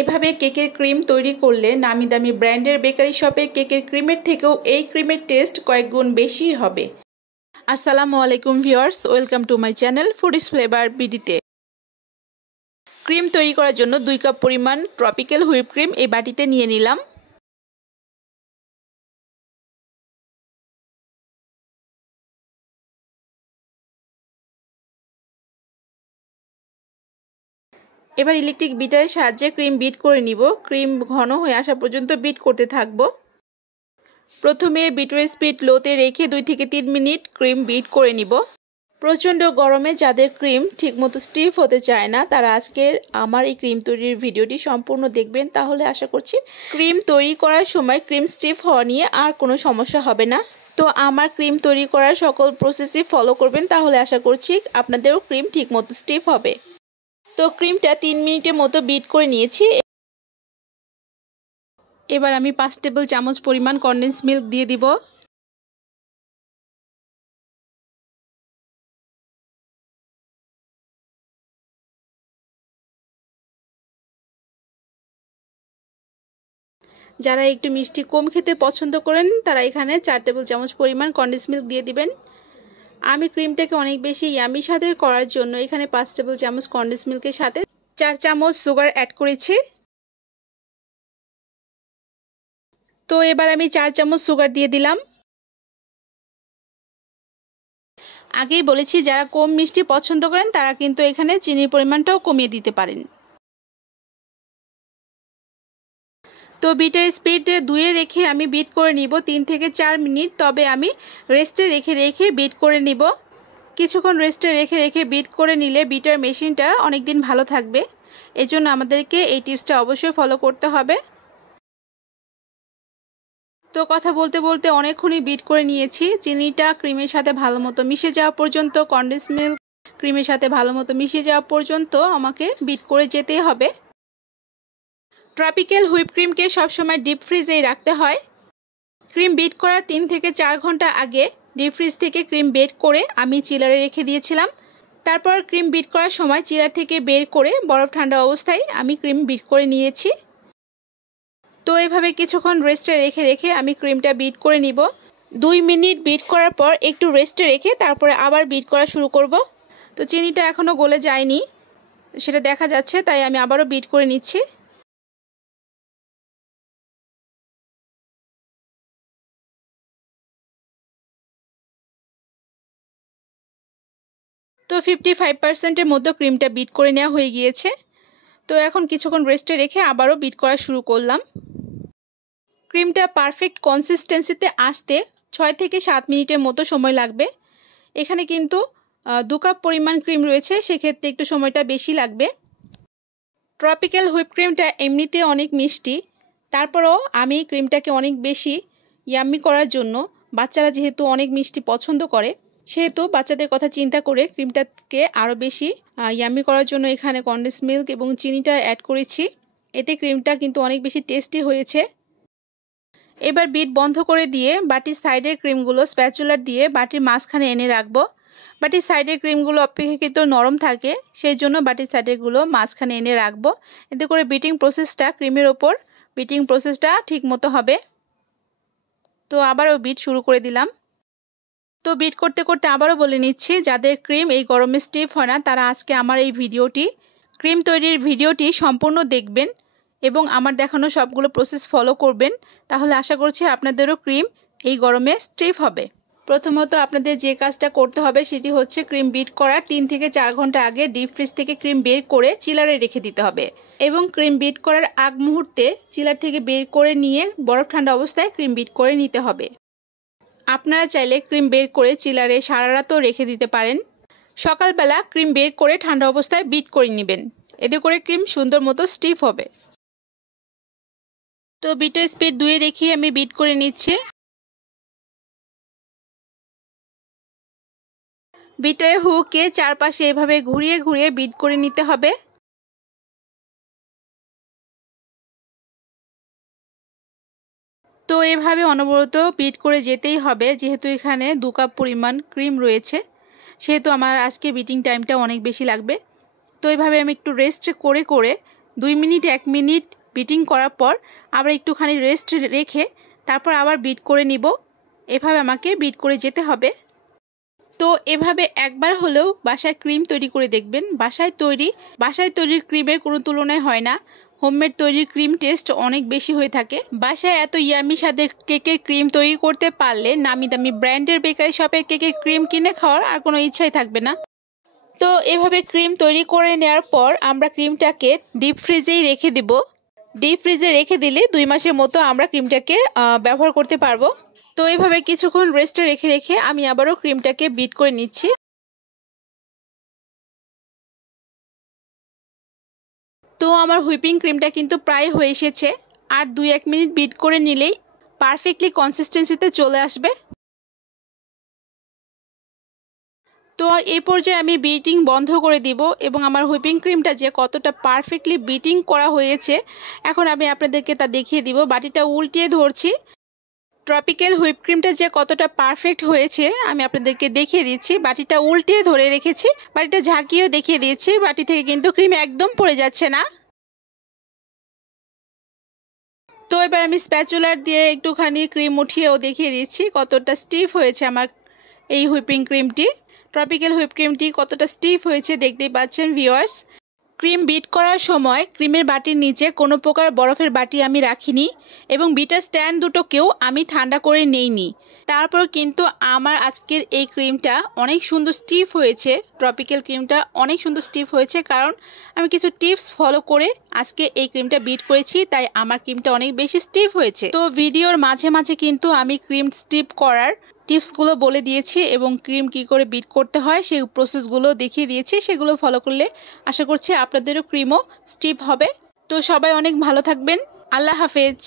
এভাবে কেকের ক্রিম তৈরি করলে নামি দামি ব্র্যান্ডের বেকারি শপের কেকের ক্রিমের থেকেও এই ক্রিমের টেস্ট কয়েক গুণ বেশি হবে। আসসালামু আলাইকুম viewers, welcome to my channel foodies flavour বিডিতে। ক্রিম তৈরি করার জন্য 2 কাপ পরিমাণ ট্রপিক্যাল হুইপ ক্রিম এই বাটিতে নিয়ে নিলাম। এবার ইলেকট্রিক বিটারের সাহায্যে ক্রিম বিট করে নিব। ক্রিম ঘন হয়ে আসা পর্যন্ত বিট করতে থাকব। প্রথমে বিটারের স্পিড লোতে রেখে 2 থেকে 3 মিনিট ক্রিম বিট করে নিব। প্রচণ্ড গরমে যাদের ক্রিম ঠিকমতো স্টিফ হতে চায় না তারা আজকের আমার এই ক্রিম তৈরির ভিডিওটি সম্পূর্ণ দেখবেন, তাহলে আশা করছি ক্রিম তৈরি করার সময় ক্রিম স্টিফ হওয়া নিয়ে আর কোনো সমস্যা হবে না। তো আমার ক্রিম তৈরি করার সকল প্রসেসই ফলো করবেন, তাহলে আশা করছি আপনাদেরও ক্রিম ঠিকমতো স্টিফ হবে। তো ক্রিমটা 3 মিনিটের মতো বিট করে নিয়েছি। এবার আমি 5 টেবিল চামচ পরিমাণ কনডেন্স মিল্ক দিয়ে দিব। যারা একটু মিষ্টি কম খেতে পছন্দ করেন তারা এখানে 4 টেবিল চামচ পরিমাণ কনডেন্স মিল্ক দিয়ে দিবেন। আমি ক্রিমটাকে অনেক বেশি ইয়ামি স্বাদের করার জন্য এখানে 5 টেবিল চামচ কনডেন্স মিল্কের সাথে 4 চামচ সুগার অ্যাড করেছি। তো এবার আমি 4 চামচ সুগার দিয়ে দিলাম। আগেই বলেছি যারা কম মিষ্টি পছন্দ করেন তারা কিন্তু এখানে চিনির পরিমাণটাও কমিয়ে দিতে পারেন। তো বিটের স্পিড 2-এ রেখে আমি বিট করে নিব 3 থেকে 4 মিনিট। তবে আমি রেস্টে রেখে বিট করে নিব। কিছুক্ষণ রেস্টে রেখে বিট করে নিলে বিটার মেশিনটা অনেক দিন ভালো থাকবে। এজন্য আমাদেরকে এই টিপসটা অবশ্যই ফলো করতে হবে। তো কথা বলতে বলতে অনেকক্ষণই বিট করে নিয়েছি। চিনিটা ক্রিমের সাথে ভালো মতো মিশে যাওয়া পর্যন্ত, কনডেন্স মিল্ক ক্রিমের সাথে ভালো মতো মিশে যাওয়া পর্যন্ত আমাকে বিট করে যেতেই হবে। ট্রপিক্যাল হুইপ ক্রিমকে সবসময় ডিপ ফ্রিজেই রাখতে হয়। ক্রিম বিট করার 3 থেকে 4 ঘন্টা আগে ডিপ ফ্রিজ থেকে ক্রিম বের করে আমি চিলারে রেখে দিয়েছিলাম। তারপর ক্রিম বিট করার সময় চিলার থেকে বের করে বরফ ঠান্ডা অবস্থায় আমি ক্রিম বিট করে নিয়েছি। তো এভাবে কিছুক্ষণ রেস্টে রেখে আমি ক্রিমটা বিট করে নিব। 2 মিনিট বিট করার পর একটু রেস্টে রেখে তারপরে আবার বিট করা শুরু করব। তো চিনিটা এখনও গলে যায়নি, সেটা দেখা যাচ্ছে, তাই আমি আবারও বিট করে নিচ্ছি। তো 55%-এর মতো ক্রিমটা বিট করে নেওয়া হয়ে গিয়েছে। তো এখন কিছুক্ষণ রেস্টে রেখে আবারও বিট করা শুরু করলাম। ক্রিমটা পারফেক্ট কনসিস্টেন্সিতে আসতে 6 থেকে 7 মিনিটের মতো সময় লাগবে। এখানে কিন্তু 2 কাপ পরিমাণ ক্রিম রয়েছে, সেক্ষেত্রে একটু সময়টা বেশি লাগবে। ট্রপিক্যাল হুইপ ক্রিমটা এমনিতে অনেক মিষ্টি, তারপরও আমি ক্রিমটাকে অনেক বেশি ইয়াম্মি করার জন্য, বাচ্চারা যেহেতু অনেক মিষ্টি পছন্দ করে সেহেতু বাচ্চাদের কথা চিন্তা করে ক্রিমটাকে আরও বেশি ইয়াম্মি করার জন্য এখানে কনডেন্স মিল্ক এবং চিনিটা অ্যাড করেছি। এতে ক্রিমটা কিন্তু অনেক বেশি টেস্টি হয়েছে। এবার বিট বন্ধ করে দিয়ে বাটির সাইডের ক্রিমগুলো স্প্যাচুলার দিয়ে বাটির মাঝখানে এনে রাখবো। বাটির সাইডের ক্রিমগুলো অপেক্ষাকৃত নরম থাকে, সেই জন্য বাটির সাইডেরগুলো মাঝখানে এনে রাখবো। এতে করে বিটিং প্রসেসটা ক্রিমের ওপর বিটিং প্রসেসটা ঠিক মতো হবে। তো আবারও বিট শুরু করে দিলাম। তো বিট করতে করতে আবারও বলে নিচ্ছি, যাদের ক্রিম এই গরমে স্টিফ হয় না তারা আজকে আমার এই ক্রিম তৈরির ভিডিওটি সম্পূর্ণ দেখবেন এবং আমার দেখানো সবগুলো প্রসেস ফলো করবেন, তাহলে আশা করছি আপনাদেরও ক্রিম এই গরমে স্টিফ হবে। প্রথমত আপনাদের যে কাজটা করতে হবে সেটি হচ্ছে ক্রিম বিট করার 3 থেকে 4 ঘন্টা আগে ডিপ ফ্রিজ থেকে ক্রিম বের করে চিলারে রেখে দিতে হবে এবং ক্রিম বিট করার আগ মুহূর্তে চিলার থেকে বের করে নিয়ে বরফ ঠান্ডা অবস্থায় ক্রিম বিট করে নিতে হবে। আপনারা চাইলে ক্রিম বের করে চিলারে সারা রাতও রেখে দিতে পারেন। সকালবেলা ক্রিম বের করে ঠান্ডা অবস্থায় বিট করে নেবেন, এতে করে ক্রিম সুন্দর মতো স্টিফ হবে। তো বিটের স্পিড 2-এ রেখে আমি বিট করে নিচ্ছি। বিটের হুককে চারপাশে এভাবে ঘুরিয়ে ঘুরিয়ে বিট করে নিতে হবে। তো এভাবে অনবরত বিট করে যেতেই হবে, যেহেতু এখানে 2 কাপ পরিমাণ ক্রিম রয়েছে সেহেতু আমার আজকে বিটিং টাইমটা অনেক বেশি লাগবে। তো এভাবে আমি একটু রেস্ট করে 2 মিনিট 1 মিনিট বিটিং করার পর আবার একটুখানি রেস্ট রেখে তারপর আবার বিট করে নিব। এভাবে আমাকে বিট করে যেতে হবে। তো এভাবে একবার হলেও বাসায় ক্রিম তৈরি করে দেখবেন। বাসায় তৈরি ক্রিমের কোনো তুলনায় হয় না। হোমমেড তৈরির ক্রিম টেস্ট অনেক বেশি হয়ে থাকে। বাসায় এত ইয়ামি স্বাদের কেকের ক্রিম তৈরি করতে পারলে নামি দামি ব্র্যান্ডের বেকারি শপের কেকের ক্রিম কিনে খাওয়ার আর কোনো ইচ্ছাই থাকবে না। তো এভাবে ক্রিম তৈরি করে নেওয়ার পর আমরা ক্রিমটাকে ডিপ ফ্রিজেই রেখে দেব। ডিপ ফ্রিজে রেখে দিলে 2 মাসের মতো আমরা ক্রিমটাকে ব্যবহার করতে পারবো। তো এইভাবে কিছুক্ষণ রেস্টে রেখে আমি আবারও ক্রিমটাকে বিট করে নিচ্ছি। তো আমার হুইপিং ক্রিমটা কিন্তু প্রায় হয়ে এসেছে। আর 2-1 মিনিট বিট করে নিলেই পারফেক্টলি কনসিস্টেন্সিতে চলে আসবে। তো এই পর্যায়ে আমি বিটিং বন্ধ করে দিব এবং আমার হুইপিং ক্রিমটা যে কতটা পারফেক্টলি বিটিং করা হয়েছে এখন আমি আপনাদেরকে তা দেখিয়ে দিব। বাটিটা উল্টিয়ে ধরছি। ট্রপিক্যাল হুইপ ক্রিমটা যে কতটা পারফেক্ট হয়েছে আমি আপনাদেরকে দেখিয়ে দিচ্ছি। বাটিটা উল্টিয়ে ধরে রেখেছি, বাটিটা ঝাঁকিয়েও দেখিয়ে দিয়েছি। বাটি থেকে কিন্তু ক্রিম একদম পড়ে যাচ্ছে না। তো এবার আমি স্প্যাচুলার দিয়ে একটুখানি ক্রিম উঠিয়েও দেখিয়ে দিচ্ছি কতটা স্টিফ হয়েছে আমার এই হুইপিং ক্রিমটি। ট্রপিক্যাল হুইপ ক্রিমটি কতটা স্টিফ হয়েছে দেখতেই পাচ্ছেন ভিউয়ার্স। ক্রিম বিট করার সময় ক্রিমের বাটির নিচে কোনো প্রকার বরফের বাটি আমি রাখিনি এবং বিটার স্ট্যান্ড দুটোকেও আমি ঠান্ডা করে নেইনি। তারপর কিন্তু আমার আজকের এই ক্রিমটা অনেক সুন্দর স্টিফ হয়েছে। ট্রপিক্যাল ক্রিমটা অনেক সুন্দর স্টিফ হয়েছে কারণ আমি কিছু টিপস ফলো করে আজকে এই ক্রিমটা বিট করেছি, তাই আমার ক্রিমটা অনেক বেশি স্টিফ হয়েছে। তো ভিডিওর মাঝে মাঝে কিন্তু আমি ক্রিম স্টিফ করার টিপসগুলো বলে দিয়েছি এবং ক্রিম কি করে বিট করতে হয় সেই প্রসেসগুলো দেখিয়ে দিয়েছি। সেগুলো ফলো করলে আশা করছি আপনাদেরও ক্রিমও স্টিফ হবে। তো সবাই অনেক ভালো থাকবেন। আল্লাহ হাফেজ।